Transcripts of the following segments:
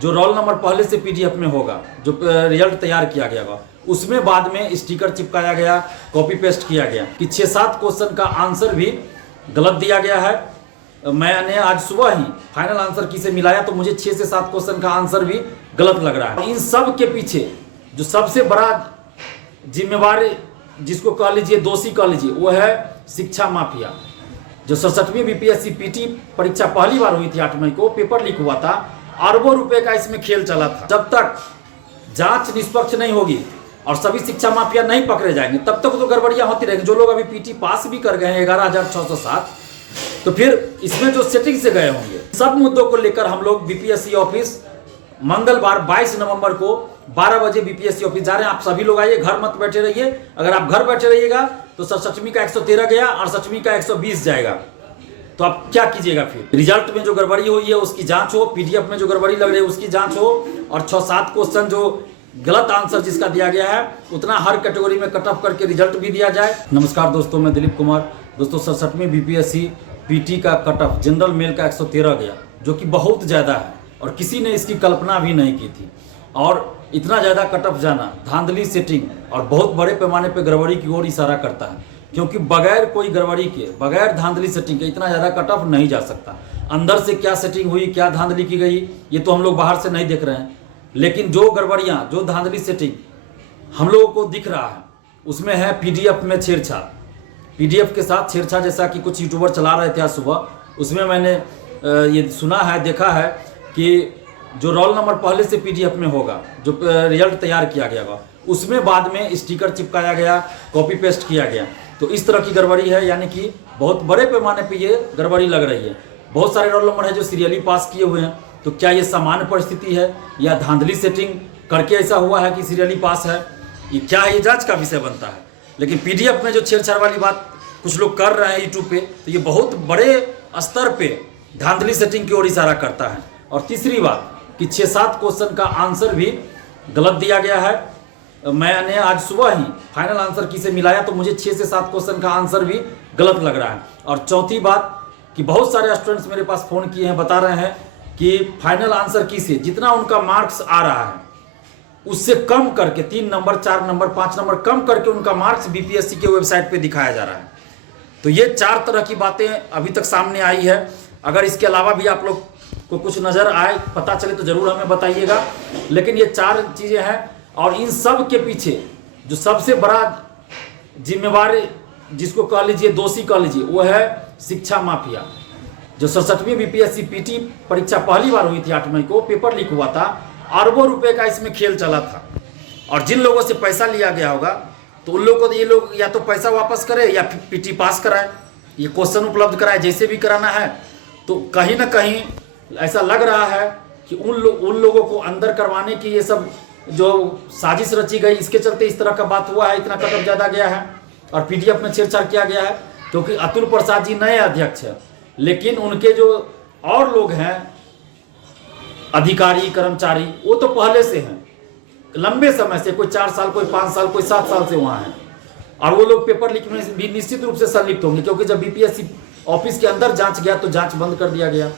जो roll number पहले से पीडीएफ में होगा, जो रिजल्ट तैयार किया गया होगा, उसमें बाद में स्टिकर चिपकाया गया, कॉपी पेस्ट किया गया कि 6-7 क्वेश्चन का आंसर भी गलत दिया गया है। मैंने आज सुबह ही फाइनल आंसर की से मिलाया तो मुझे 6 से 7 क्वेश्चन का आंसर भी गलत लग रहा है। इन सब के पीछे जो सबसे बड़ा जिम्मेवार, जिसको कह लीजिए दोषी कह लीजिए, वो है शिक्षा माफिया। जो 67वीं बीपीएससी पीटी परीक्षा पहली बार हुई थी 8 मई को, पेपर लीक हुआ था, अरबों रुपए का इसमें खेल चला था। जब तक जांच निष्पक्ष नहीं होगी और सभी शिक्षा माफिया नहीं पकड़े जाएंगे तब तक तो गड़बड़ियां होती रहेंगी। जो लोग अभी पीटी पास भी कर गए हैं 11,607, तो फिर इसमें जो सेटिंग से गए होंगे, सब मुद्दों को लेकर हम लोग बीपीएससी ऑफिस मंगलवार 22 नवंबर को 12 बजे बीपीएससी ऑफिस जा रहे हैं। आप सभी लोग आइए, घर मत बैठे रहिए। अगर आप घर बैठे रहिएगा तो 67वीं का 113 गया और 67वीं का 120 जाएगा, तो आप क्या कीजिएगा? फिर रिजल्ट में जो गड़बड़ी हुई है उसकी जांच हो, पीडीएफ में जो गड़बड़ी लग रही है उसकी जांच हो, और 6-7 क्वेश्चन जो गलत आंसर जिसका दिया गया है उतना हर कैटेगरी में कट ऑफ करके रिजल्ट भी दिया जाए। नमस्कार दोस्तों, मैं दिलीप कुमार। दोस्तों 67वीं बीपीएससी पीटी का कट ऑफ जनरल मेल का 113 गया, जो कि बहुत ज़्यादा है और किसी ने इसकी कल्पना भी नहीं की थी। और इतना ज़्यादा कट ऑफ जाना धांधली सेटिंग और बहुत बड़े पैमाने पर गड़बड़ी की ओर इशारा करता है, क्योंकि बगैर कोई गड़बड़ी के, बगैर धांधली सेटिंग के इतना ज़्यादा कट ऑफ नहीं जा सकता। अंदर से क्या सेटिंग हुई, क्या धांधली की गई, ये तो हम लोग बाहर से नहीं देख रहे हैं, लेकिन जो गड़बड़ियाँ, जो धांधली सेटिंग हम लोगों को दिख रहा है उसमें है पीडीएफ में छेड़छाड़, पीडीएफ के साथ छेड़छाड़, जैसा कि कुछ यूट्यूबर चला रहे थे आज सुबह। उसमें मैंने ये सुना है, देखा है कि जो रोल नंबर पहले से पीडीएफ में होगा, जो रिजल्ट तैयार किया गया होगा, उसमें बाद में स्टिकर चिपकाया गया, कॉपी पेस्ट किया गया। तो इस तरह की गड़बड़ी है, यानी कि बहुत बड़े पैमाने पे ये गड़बड़ी लग रही है। बहुत सारे रोल नंबर है जो सीरियली पास किए हुए हैं, तो क्या ये सामान्य परिस्थिति है या धांधली सेटिंग करके ऐसा हुआ है कि सीरियली पास है, ये क्या है, ये जांच का विषय बनता है। लेकिन पीडीएफ में जो छेड़छाड़ वाली बात कुछ लोग कर रहे हैं यूट्यूब पे, तो ये बहुत बड़े स्तर पे धांधली सेटिंग की ओर इशारा करता है। और तीसरी बात कि 6-7 क्वेश्चन का आंसर भी गलत दिया गया है। मैंने आज सुबह ही फाइनल आंसर की से मिलाया तो मुझे 6 से 7 क्वेश्चन का आंसर भी गलत लग रहा है। और चौथी बात कि बहुत सारे स्टूडेंट्स मेरे पास फ़ोन किए हैं, बता रहे हैं कि फाइनल आंसर की से जितना उनका मार्क्स आ रहा है उससे कम करके 3 नंबर, 4 नंबर, 5 नंबर कम करके उनका मार्क्स बीपीएससी के वेबसाइट पे दिखाया जा रहा है। तो ये 4 तरह की बातें अभी तक सामने आई है। अगर इसके अलावा भी आप लोग को कुछ नज़र आए, पता चले तो ज़रूर हमें बताइएगा। लेकिन ये 4 चीज़ें हैं और इन सब के पीछे जो सबसे बड़ा जिम्मेवार, जिसको कह लीजिए दोषी कह लीजिए, वो है शिक्षा माफिया। जो 67वीं बीपीएससी पीटी परीक्षा पहली बार हुई थी 8 मई को, पेपर लीक हुआ था, अरबों रुपए का इसमें खेल चला था। और जिन लोगों से पैसा लिया गया होगा तो उन लोगों को ये लोग या तो पैसा वापस करे या पीटी पास कराए, ये क्वेश्चन उपलब्ध कराए, जैसे भी कराना है। तो कहीं ना कहीं ऐसा लग रहा है कि उन लोगों को अंदर करवाने की ये सब जो साजिश रची गई, इसके चलते इस तरह का बात हुआ है, इतना कट ऑफ ज़्यादा गया है और पीडीएफ में छेड़छाड़ किया गया है। क्योंकि अतुल प्रसाद जी नए अध्यक्ष हैं, लेकिन उनके जो और लोग हैं अधिकारी कर्मचारी, वो तो पहले से हैं, लंबे समय से, कोई 4 साल, कोई 5 साल, कोई 7 साल से वहाँ हैं। और वो लोग पेपर लीक में भी निश्चित रूप से संलिप्त होंगे, क्योंकि जब बीपीएससी ऑफिस के अंदर जांच गया तो जांच बंद कर दिया गया।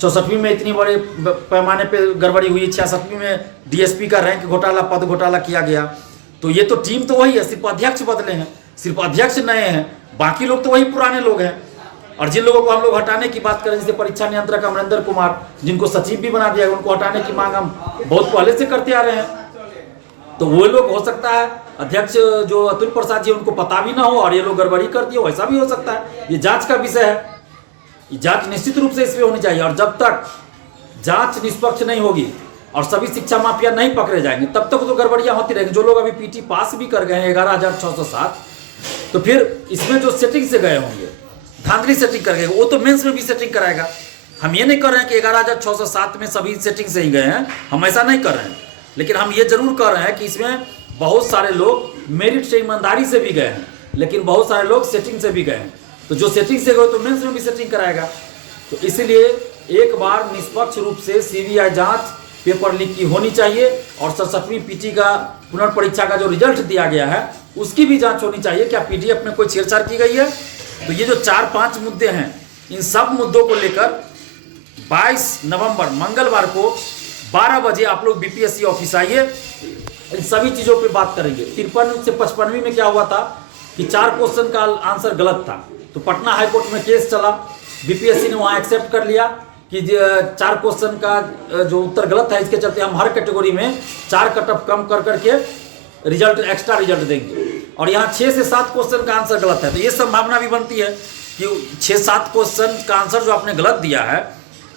64वीं में इतनी बड़े पैमाने पे गड़बड़ी हुई, 66वीं में डीएसपी का रैंक घोटाला, पद घोटाला किया गया। तो ये तो टीम तो वही है, सिर्फ अध्यक्ष बदले हैं, सिर्फ अध्यक्ष नए हैं, बाकी लोग तो वही पुराने लोग हैं। और जिन लोगों को हम लोग हटाने की बात करें, जैसे परीक्षा नियंत्रक अमरिंदर कुमार, जिनको सचिव भी बना दिया, उनको हटाने की मांग हम बहुत पहले से करते आ रहे हैं। तो वो लोग, हो सकता है अध्यक्ष जो अतुल प्रसाद जी, उनको पता भी ना हो और ये लोग गड़बड़ी कर दिए, वैसा भी हो सकता है। ये जांच का विषय है, ये जांच निश्चित रूप से इसमें होनी चाहिए। और जब तक जांच निष्पक्ष नहीं होगी और सभी शिक्षा माफिया नहीं पकड़े जाएंगे तब तक तो गड़बड़ियां होती रहेंगी। जो लोग अभी पीटी पास भी कर गए हैं 11,607, तो फिर इसमें जो सेटिंग से गए होंगे, धांधली सेटिंग कर गए, वो तो मेंस में भी सेटिंग कराएगा। हम ये नहीं कर रहे हैं कि 11,607 में सभी सेटिंग से ही गए हैं, हम ऐसा नहीं कर रहे हैं। लेकिन हम ये जरूर कर रहे हैं कि इसमें बहुत सारे लोग मेरिट से, ईमानदारी से भी गए हैं, लेकिन बहुत सारे लोग सेटिंग से भी गए हैं। तो जो सेटिंग से गए तो मेंस में भी सेटिंग कराएगा। तो इसलिए एक बार निष्पक्ष रूप से सीबीआई जांच पेपर लीक की होनी चाहिए और 67वीं पीटी का पुनर्परीक्षा का जो रिजल्ट दिया गया है उसकी भी जांच होनी चाहिए। क्या पीडीएफ में कोई छेड़छाड़ की गई है? तो ये जो 4-5 मुद्दे हैं, इन सब मुद्दों को लेकर 22 नवंबर मंगलवार को 12 बजे आप लोग बीपीएससी ऑफिस आइए, इन सभी चीज़ों पे बात करेंगे। 53 से 55 में क्या हुआ था कि 4 क्वेश्चन का आंसर गलत था, तो पटना हाईकोर्ट में केस चला, बीपीएससी ने वहाँ एक्सेप्ट कर लिया कि 4 क्वेश्चन का जो उत्तर गलत है, इसके चलते हम हर कैटेगरी में 4 कट ऑफ कम कर करके रिजल्ट एक्स्ट्रा रिजल्ट देंगे। और यहाँ 6 से 7 क्वेश्चन का आंसर गलत है, तो ये संभावना भी बनती है कि 6-7 क्वेश्चन का आंसर जो आपने गलत दिया है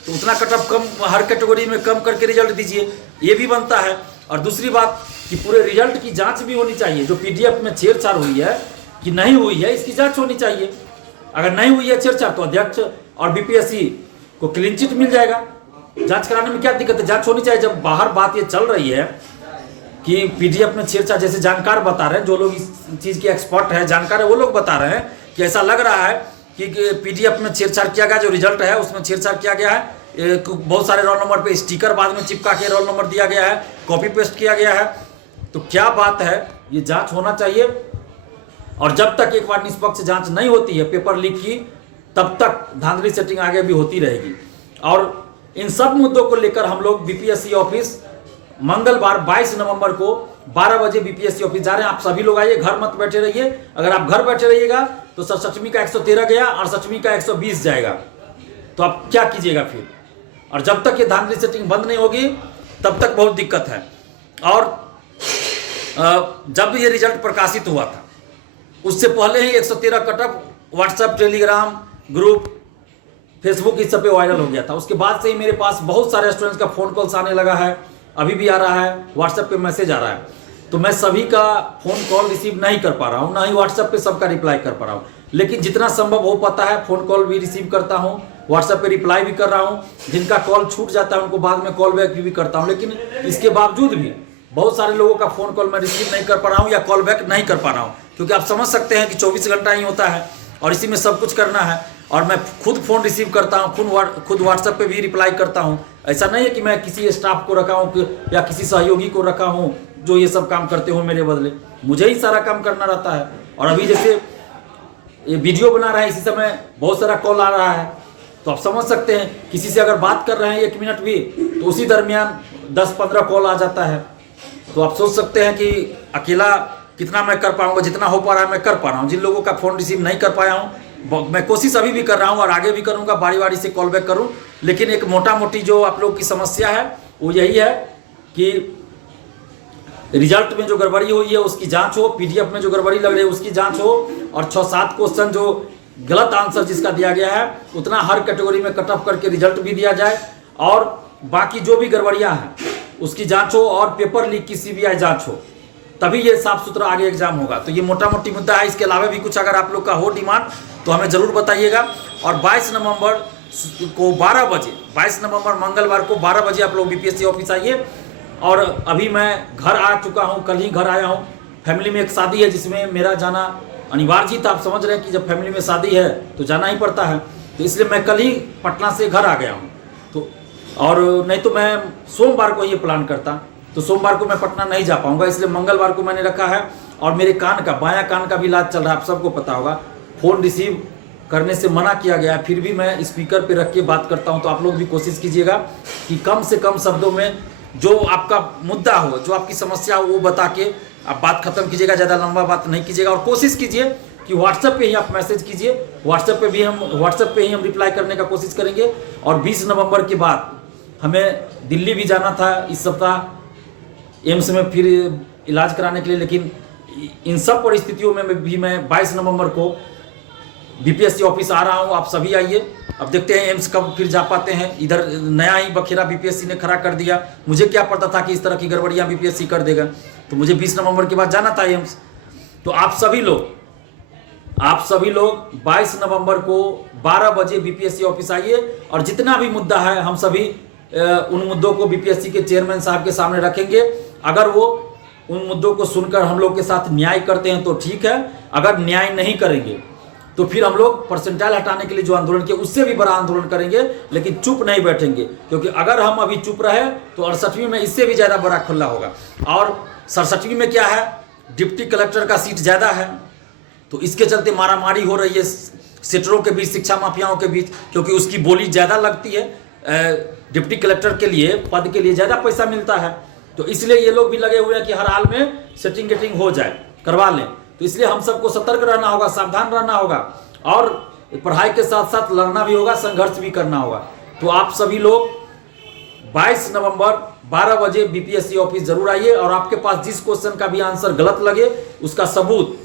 तो उतना कट ऑफ कम हर कैटेगरी में कम करके रिजल्ट दीजिए, ये भी बनता है। और दूसरी बात कि पूरे रिजल्ट की जांच भी होनी चाहिए, जो पीडीएफ में छेड़छाड़ हुई है कि नहीं हुई है, इसकी जांच होनी चाहिए। अगर नहीं हुई है छेड़छाड़ तो अध्यक्ष और बीपीएससी को क्लीन चिट मिल जाएगा। जांच कराने में क्या दिक्कत है, जांच होनी चाहिए। जब बाहर बात ये चल रही है कि पीडीएफ में छेड़छाड़, जैसे जानकार बता रहे हैं, जो लोग इस चीज़ के एक्सपर्ट हैं, जानकार है, वो लोग बता रहे हैं कि ऐसा लग रहा है कि पीडीएफ में छेड़छाड़ किया गया, जो रिजल्ट है उसमें छेड़छाड़ किया गया है। बहुत सारे रोल नंबर पे स्टिकर बाद में चिपका के रोल नंबर दिया गया है, कॉपी पेस्ट किया गया है। तो क्या बात है, ये जांच होना चाहिए। और जब तक एक बार निष्पक्ष जांच नहीं होती है पेपर लीक की, तब तक धांधली सेटिंग आगे भी होती रहेगी। और इन सब मुद्दों को लेकर हम लोग बीपीएससी ऑफिस मंगलवार 22 नवंबर को 12 बजे बीपीएससी ऑफिस जा रहे हैं। आप सभी लोग आइए, घर मत बैठे रहिए। अगर आप घर बैठे रहिएगा तो 67वीं का 113 गया और 67वीं का 120 जाएगा, तो आप क्या कीजिएगा फिर। और जब तक ये धांधली सेटिंग बंद नहीं होगी तब तक बहुत दिक्कत है। और जब ये रिजल्ट प्रकाशित हुआ था उससे पहले ही 113 कटअप व्हाट्सएप, टेलीग्राम ग्रुप, फेसबुक इस सब पे वायरल हो गया था। उसके बाद से ही मेरे पास बहुत सारे स्टूडेंट्स का फ़ोन कॉल्स आने लगा है, अभी भी आ रहा है, व्हाट्सएप पे मैसेज आ रहा है। तो मैं सभी का फ़ोन कॉल रिसीव नहीं कर पा रहा हूँ, ना ही व्हाट्सएप पे सबका रिप्लाई कर पा रहा हूँ, लेकिन जितना संभव हो पाता है फ़ोन कॉल भी रिसीव करता हूँ, व्हाट्सएप पे रिप्लाई भी कर रहा हूँ। जिनका कॉल छूट जाता है उनको बाद में कॉल बैक भी करता हूँ। लेकिन इसके बावजूद भी बहुत सारे लोगों का फ़ोन कॉल मैं रिसीव नहीं कर पा रहा हूँ या कॉल बैक नहीं कर पा रहा हूँ, क्योंकि आप समझ सकते हैं कि 24 घंटा ही होता है और इसी में सब कुछ करना है। और मैं खुद फ़ोन रिसीव करता हूँ, खुद व्हाट्सएप पे भी रिप्लाई करता हूँ। ऐसा नहीं है कि मैं किसी स्टाफ को रखा हूँ या किसी सहयोगी को रखा हूँ जो ये सब काम करते हो मेरे बदले, मुझे ही सारा काम करना रहता है। और अभी जैसे ये वीडियो बना रहे हैं, इसी समय बहुत सारा कॉल आ रहा है, तो आप समझ सकते हैं किसी से अगर बात कर रहे हैं 1 मिनट भी तो उसी दरमियान 10-15 कॉल आ जाता है। तो आप सोच सकते हैं कि अकेला कितना मैं कर पाऊंगा, जितना हो पा रहा है मैं कर पा रहा हूँ। जिन लोगों का फ़ोन रिसीव नहीं कर पाया हूँ, मैं कोशिश अभी भी कर रहा हूँ और आगे भी करूँगा, बारी बारी से कॉल बैक करूँ। लेकिन एक मोटा मोटी जो आप लोग की समस्या है वो यही है कि रिजल्ट में जो गड़बड़ी हुई है उसकी जांच हो, पीडीएफ में जो गड़बड़ी लग रही है उसकी जांच हो, और 6-7 क्वेश्चन जो गलत आंसर जिसका दिया गया है उतना हर कैटेगरी में कट ऑफ करके रिजल्ट भी दिया जाए, और बाकी जो भी गड़बड़ियाँ हैं उसकी जांच हो, और पेपर लीक की सीबीआई जांच हो, तभी ये साफ सुथरा आगे एग्जाम होगा। तो ये मोटा मोटी मुद्दा है। इसके अलावा भी कुछ अगर आप लोग का हो डिमांड तो हमें ज़रूर बताइएगा। और 22 नवंबर को 12 बजे, 22 नवंबर मंगलवार को 12 बजे आप लोग बीपीएससी ऑफिस आइए। और अभी मैं घर आ चुका हूँ, कल ही घर आया हूँ। फैमिली में एक शादी है जिसमें मेरा जाना अनिवार्य था। आप समझ रहे हैं कि जब फैमिली में शादी है तो जाना ही पड़ता है, तो इसलिए मैं कल ही पटना से घर आ गया हूँ। तो और नहीं तो मैं सोमवार को ये प्लान करता, तो सोमवार को मैं पटना नहीं जा पाऊंगा, इसलिए मंगलवार को मैंने रखा है। और मेरे कान का, बायां कान का भी इलाज चल रहा है, आप सबको पता होगा। फ़ोन रिसीव करने से मना किया गया है, फिर भी मैं स्पीकर पे रख के बात करता हूं। तो आप लोग भी कोशिश कीजिएगा कि कम से कम शब्दों में जो आपका मुद्दा हो, जो आपकी समस्या हो, वो बता के आप बात खत्म कीजिएगा, ज़्यादा लंबा बात नहीं कीजिएगा। और कोशिश कीजिए कि व्हाट्सएप पे ही आप मैसेज कीजिए, व्हाट्सएप पे ही हम रिप्लाई करने का कोशिश करेंगे। और 20 नवंबर के बाद हमें दिल्ली भी जाना था इस सप्ताह एम्स में फिर इलाज कराने के लिए, लेकिन इन सब परिस्थितियों में भी मैं 22 नवंबर को बीपीएससी ऑफिस आ रहा हूँ। आप सभी आइए। अब देखते हैं एम्स कब फिर जा पाते हैं। इधर नया ही बखेरा बीपीएससी ने खड़ा कर दिया, मुझे क्या पता था कि इस तरह की गड़बड़ियाँ बीपीएससी कर देगा। तो मुझे 20 नवंबर के बाद जाना था एम्स। तो आप सभी लोग 22 नवंबर को 12 बजे बीपीएससी ऑफिस आइए। और जितना भी मुद्दा है हम सभी उन मुद्दों को बीपीएससी के चेयरमैन साहब के सामने रखेंगे। अगर वो उन मुद्दों को सुनकर हम लोग के साथ न्याय करते हैं तो ठीक है, अगर न्याय नहीं करेंगे तो फिर हम लोग परसेंटाइल हटाने के लिए जो आंदोलन किया उससे भी बड़ा आंदोलन करेंगे, लेकिन चुप नहीं बैठेंगे। क्योंकि अगर हम अभी चुप रहे तो 68वीं में इससे भी ज़्यादा बड़ा खुला होगा। और 67वीं में क्या है, डिप्टी कलेक्टर का सीट ज़्यादा है, तो इसके चलते मारामारी हो रही है सेटरों के बीच, शिक्षा माफियाओं के बीच, क्योंकि उसकी बोली ज़्यादा लगती है। डिप्टी कलेक्टर के लिए पद के लिए ज़्यादा पैसा मिलता है। तो इसलिए ये लोग भी लगे हुए हैं कि हर हाल में सेटिंग हो जाए, करवा लें। तो इसलिए हम सबको सतर्क रहना होगा, सावधान रहना होगा और पढ़ाई के साथ साथ लड़ना भी होगा, संघर्ष भी करना होगा। तो आप सभी लोग 22 नवंबर 12 बजे बीपीएससी ऑफिस जरूर आइए और आपके पास जिस क्वेश्चन का भी आंसर गलत लगे उसका सबूत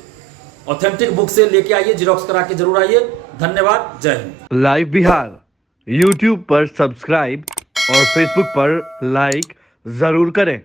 ऑथेंटिक बुक से लेके आइए, जेरॉक्स करा के जरूर आइए। धन्यवाद, जय हिंद। लाइव बिहार यूट्यूब पर सब्सक्राइब और फेसबुक पर लाइक जरूर करें।